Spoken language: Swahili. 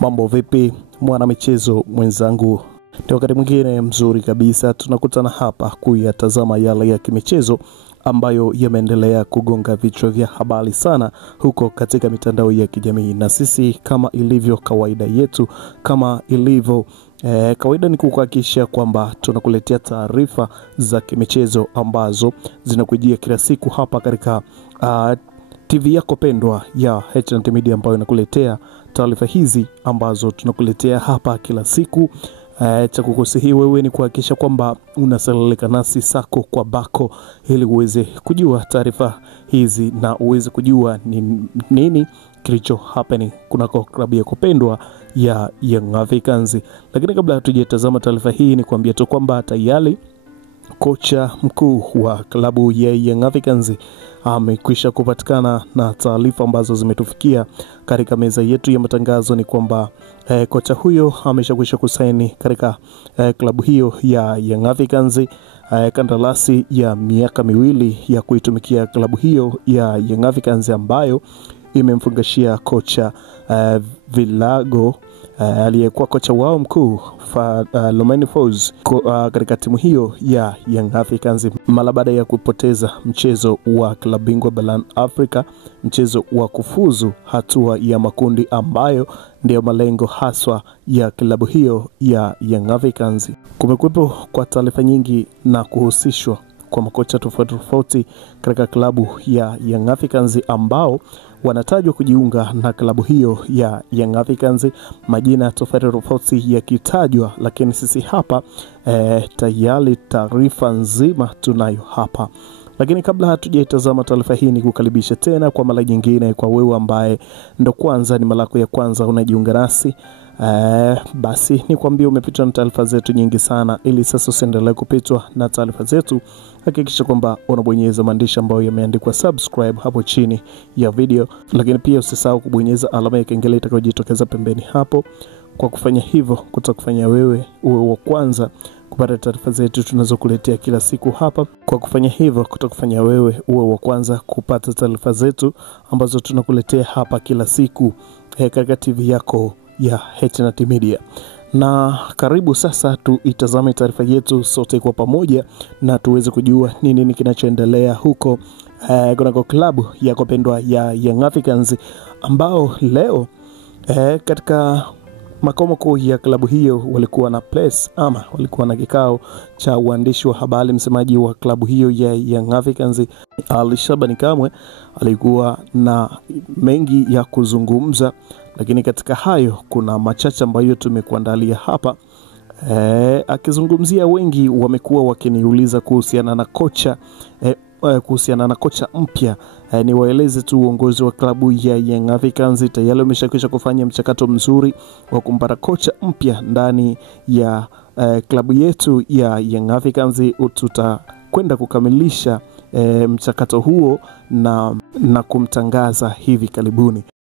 Mambo vipi mwana michezo mwenzangu? Ni wakati mwingine mzuri kabisa tunakutana hapa kuyatazama yale ya kimichezo ambayo yameendelea kugonga vichwa vya habari sana huko katika mitandao ya kijamii. Na sisi kama ilivyo kawaida yetu, kama ilivyo kawaida, ni kuhakikisha kwamba tunakuletea taarifa za kimichezo ambazo zinakujia kila siku hapa katika TV yako pendwa ya HNT Media, ambayo inakuletea taarifa hizi ambazo tunakuletea hapa kila siku. Cha kukusihi wewe ni kuhakikisha kwamba unasalilika nasi sako kwa bako ili uweze kujua taarifa hizi na uweze kujua nini kilicho happening kunako klabu yako pendwa ya Young Africans. Lakini kabla hatujatazama taarifa hii, ni kuambia tu kwamba tayari kocha mkuu wa klabu ya Young Africans amekwisha kupatikana, na taarifa ambazo zimetufikia katika meza yetu ya matangazo ni kwamba kocha huyo ameshakwisha kusaini katika klabu hiyo ya Young Africans kandarasi ya miaka 2 ya kuitumikia klabu hiyo ya Young Africans, ambayo imemfungashia kocha Vilago aliyekuwa kocha wao mkuu Lomani Folz katika timu hiyo ya Young Africans mara baada ya kupoteza mchezo wa klabu bingwa barani Afrika, mchezo wa kufuzu hatua ya makundi, ambayo ndio malengo haswa ya klabu hiyo ya Young Africans. Kumekuwepo kwa taarifa nyingi na kuhusishwa kwa makocha tofauti katika klabu ya Young Africans ambao wanatajwa kujiunga na klabu hiyo ya Young Africans, majina tofauti yakitajwa, lakini sisi hapa tayari taarifa nzima tunayo hapa. Lakini kabla hatujaitazama taarifa hii, ni kukaribisha tena kwa mara nyingine kwa wewe ambaye ndo kwanza ni mara yako ya kwanza unajiunga nasi. Basi nikwambie umepitwa na taarifa zetu nyingi sana, ili sasa usiendelee kupitwa na taarifa zetu. Hakikisha kwamba unabonyeza maandishi ambayo yameandikwa subscribe hapo chini ya video, lakini pia usisahau kubonyeza alama ya kengele itakayojitokeza pembeni hapo. Kwa kufanya hivyo kutakufanya wewe uwe wa kwanza kupata taarifa zetu tunazokuletea kila siku hapa. Kwa kufanya hivyo kutakufanya wewe uwe wa kwanza kupata taarifa zetu ambazo tunakuletea hapa kila siku katika TV yako ya HNT Media. Na karibu sasa tuitazame taarifa yetu sote kwa pamoja na tuweze kujua nini kinachoendelea huko kunako klabu ya kupendwa ya Young Africans, ambao leo katika makao makuu ya klabu hiyo walikuwa na walikuwa na kikao cha uandishi wa habari. Msemaji wa klabu hiyo ya Young Africans Ali Shabani Kamwe alikuwa na mengi ya kuzungumza, lakini katika hayo kuna machache ambayo tumekuandalia hapa. Akizungumzia, wengi wamekuwa wakiniuliza kuhusiana na kocha mpya. Niwaeleze tu uongozi wa klabu ya Young Africans tayari umeshakwisha kufanya mchakato mzuri wa kumpata kocha mpya ndani ya klabu yetu ya Young Africans. Tutakwenda kukamilisha mchakato huo na kumtangaza hivi karibuni.